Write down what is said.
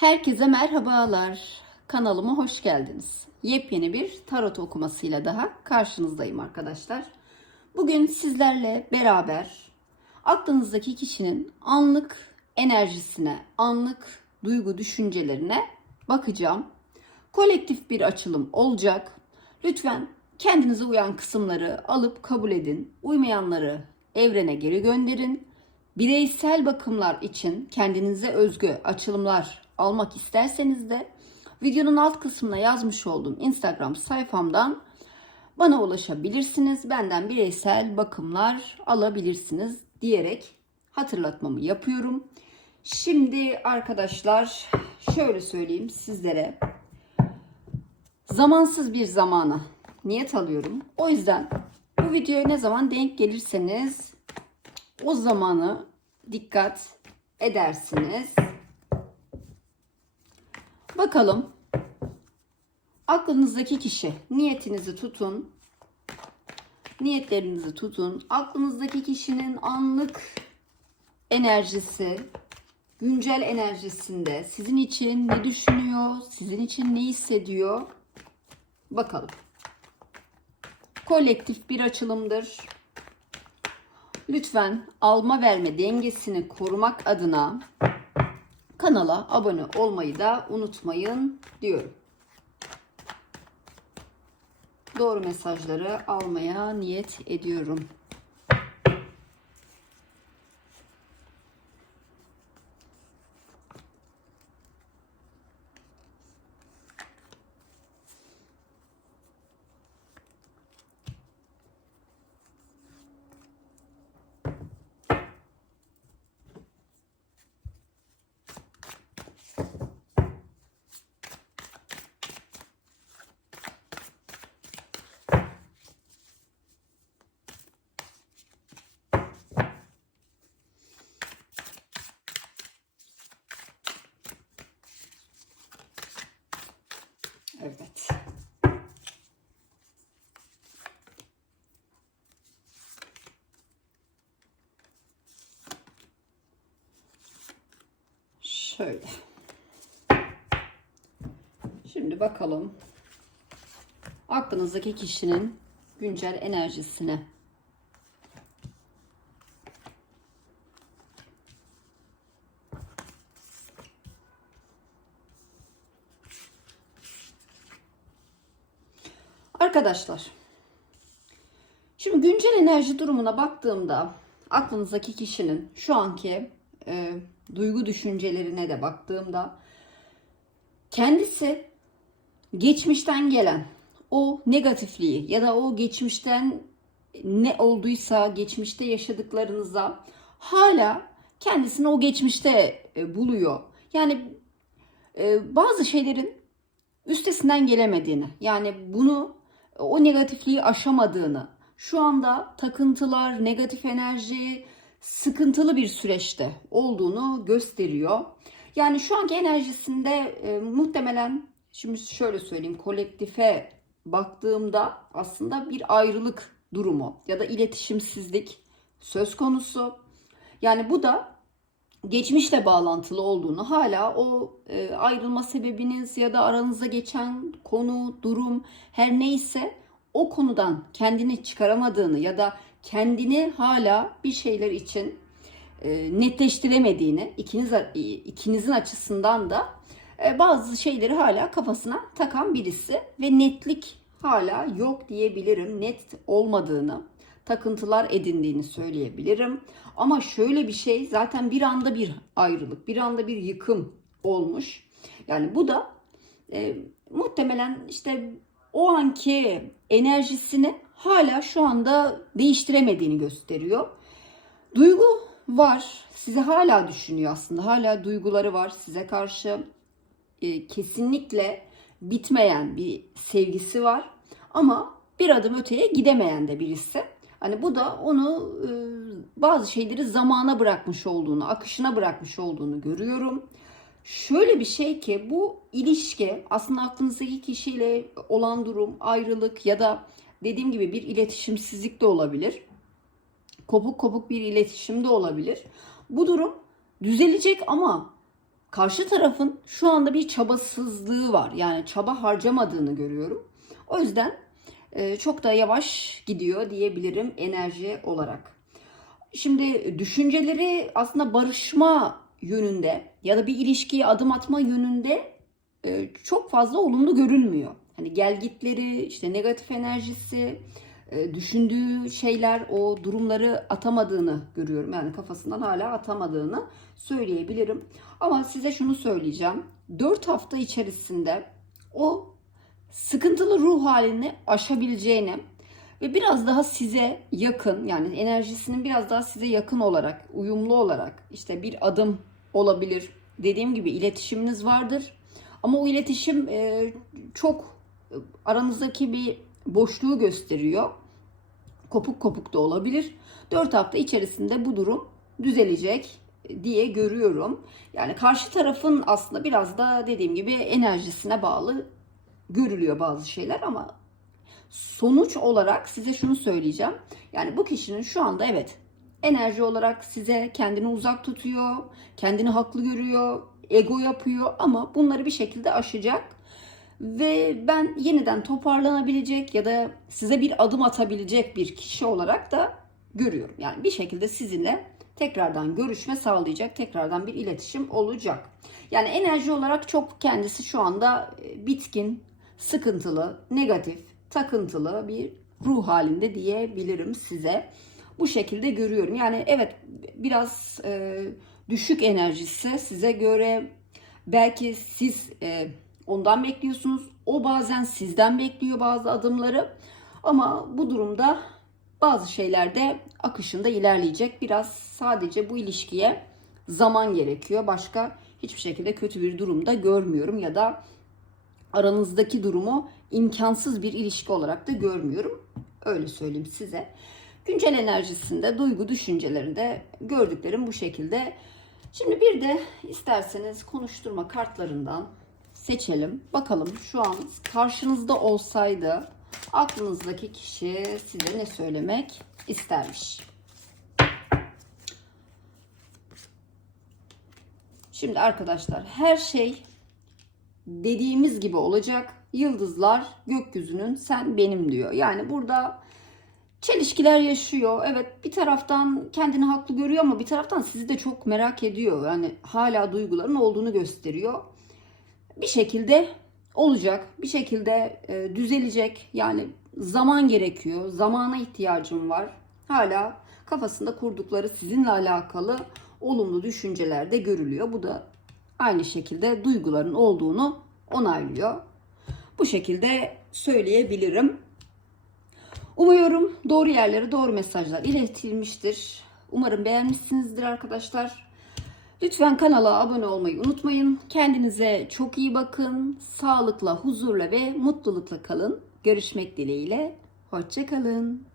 Herkese merhabalar. Kanalıma hoş geldiniz. Yepyeni bir tarot okumasıyla daha karşınızdayım arkadaşlar. Bugün sizlerle beraber aklınızdaki kişinin anlık enerjisine, anlık duygu düşüncelerine bakacağım. Kolektif bir açılım olacak. Lütfen kendinize uyan kısımları alıp kabul edin. Uymayanları evrene geri gönderin. Bireysel bakımlar için kendinize özgü açılımlar almak isterseniz de videonun alt kısmına yazmış olduğum Instagram sayfamdan bana ulaşabilirsiniz. Benden bireysel bakımlar alabilirsiniz diyerek hatırlatmamı yapıyorum. Şimdi arkadaşlar şöyle söyleyeyim sizlere. Zamansız bir zamana niyet alıyorum. O yüzden bu videoya ne zaman denk gelirseniz o zamanı dikkat edersiniz. Bakalım aklınızdaki kişi niyetinizi tutun. Niyetlerinizi tutun. Aklınızdaki kişinin anlık enerjisi, güncel enerjisinde sizin için ne düşünüyor, sizin için ne hissediyor? Bakalım. Kolektif bir açılımdır. Lütfen alma verme dengesini korumak adına kanala abone olmayı da unutmayın diyorum. Doğru mesajları almaya niyet ediyorum. Evet. Şöyle. Şimdi bakalım aklınızdaki kişinin güncel enerjisine. Arkadaşlar, şimdi güncel enerji durumuna baktığımda aklınızdaki kişinin şu anki e, duygu düşüncelerine de baktığımda kendisi geçmişten gelen o negatifliği ya da o geçmişten ne olduysa geçmişte yaşadıklarınıza hala kendisini o geçmişte e, buluyor. Yani e, bazı şeylerin üstesinden gelemediğini yani bunu o negatifliği aşamadığını şu anda takıntılar, negatif enerji sıkıntılı bir süreçte olduğunu gösteriyor. Yani şu anki enerjisinde e, muhtemelen şimdi şöyle söyleyeyim kolektife baktığımda aslında bir ayrılık durumu ya da iletişimsizlik söz konusu. Yani bu da geçmişle bağlantılı olduğunu hala o e, ayrılma sebebiniz ya da aranızda geçen konu, durum her neyse o konudan kendini çıkaramadığını ya da kendini hala bir şeyler için e, netleştiremediğini ikiniz ikinizin açısından da e, bazı şeyleri hala kafasına takan birisi ve netlik hala yok diyebilirim. Net olmadığını, takıntılar edindiğini söyleyebilirim. Ama şöyle bir şey zaten bir anda bir ayrılık, bir anda bir yıkım olmuş. Yani bu da e, muhtemelen işte o anki enerjisini hala şu anda değiştiremediğini gösteriyor. Duygu var. Sizi hala düşünüyor aslında. Hala duyguları var size karşı. E, kesinlikle bitmeyen bir sevgisi var. Ama bir adım öteye gidemeyen de birisi. Hani bu da onu e, bazı şeyleri zamana bırakmış olduğunu, akışına bırakmış olduğunu görüyorum. Şöyle bir şey ki bu ilişki aslında aklınızdaki kişiyle olan durum, ayrılık ya da dediğim gibi bir iletişimsizlik de olabilir. Kopuk kopuk bir iletişim de olabilir. Bu durum düzelecek ama karşı tarafın şu anda bir çabasızlığı var. Yani çaba harcamadığını görüyorum. O yüzden e, çok da yavaş gidiyor diyebilirim enerji olarak. Şimdi düşünceleri aslında barışma yönünde ya da bir ilişkiye adım atma yönünde e, çok fazla olumlu görünmüyor. Hani gelgitleri, işte negatif enerjisi, e, düşündüğü şeyler, o durumları atamadığını görüyorum. Yani kafasından hala atamadığını söyleyebilirim. Ama size şunu söyleyeceğim. 4 hafta içerisinde o sıkıntılı ruh halini aşabileceğini ve biraz daha size yakın yani enerjisinin biraz daha size yakın olarak, uyumlu olarak işte bir adım olabilir. Dediğim gibi iletişiminiz vardır. Ama o iletişim e, çok aranızdaki bir boşluğu gösteriyor. Kopuk kopuk da olabilir. 4 hafta içerisinde bu durum düzelecek diye görüyorum. Yani karşı tarafın aslında biraz da dediğim gibi enerjisine bağlı görülüyor bazı şeyler ama sonuç olarak size şunu söyleyeceğim. Yani bu kişinin şu anda evet enerji olarak size kendini uzak tutuyor, kendini haklı görüyor, ego yapıyor ama bunları bir şekilde aşacak ve ben yeniden toparlanabilecek ya da size bir adım atabilecek bir kişi olarak da görüyorum. Yani bir şekilde sizinle tekrardan görüşme sağlayacak, tekrardan bir iletişim olacak. Yani enerji olarak çok kendisi şu anda e, bitkin, sıkıntılı, negatif, takıntılı bir ruh halinde diyebilirim size. Bu şekilde görüyorum. Yani evet biraz e, düşük enerjisi size göre belki siz e, ondan bekliyorsunuz. O bazen sizden bekliyor bazı adımları. Ama bu durumda bazı şeylerde akışında ilerleyecek. Biraz sadece bu ilişkiye zaman gerekiyor. Başka hiçbir şekilde kötü bir durumda görmüyorum ya da aranızdaki durumu imkansız bir ilişki olarak da görmüyorum. Öyle söyleyeyim size. Güncel enerjisinde, duygu düşüncelerinde gördüklerim bu şekilde. Şimdi bir de isterseniz konuşturma kartlarından seçelim. Bakalım şu an karşınızda olsaydı aklınızdaki kişi size ne söylemek istermiş? Şimdi arkadaşlar her şey dediğimiz gibi olacak. Yıldızlar gökyüzünün sen benim diyor. Yani burada çelişkiler yaşıyor. Evet bir taraftan kendini haklı görüyor ama bir taraftan sizi de çok merak ediyor. Yani hala duyguların olduğunu gösteriyor. Bir şekilde olacak. Bir şekilde e, düzelecek. Yani zaman gerekiyor. Zamana ihtiyacım var. Hala kafasında kurdukları sizinle alakalı olumlu düşünceler de görülüyor. Bu da aynı şekilde duyguların olduğunu onaylıyor. Bu şekilde söyleyebilirim. Umuyorum doğru yerlere doğru mesajlar iletilmiştir. Umarım beğenmişsinizdir arkadaşlar. Lütfen kanala abone olmayı unutmayın. Kendinize çok iyi bakın. Sağlıkla, huzurla ve mutlulukla kalın. Görüşmek dileğiyle. Hoşçakalın.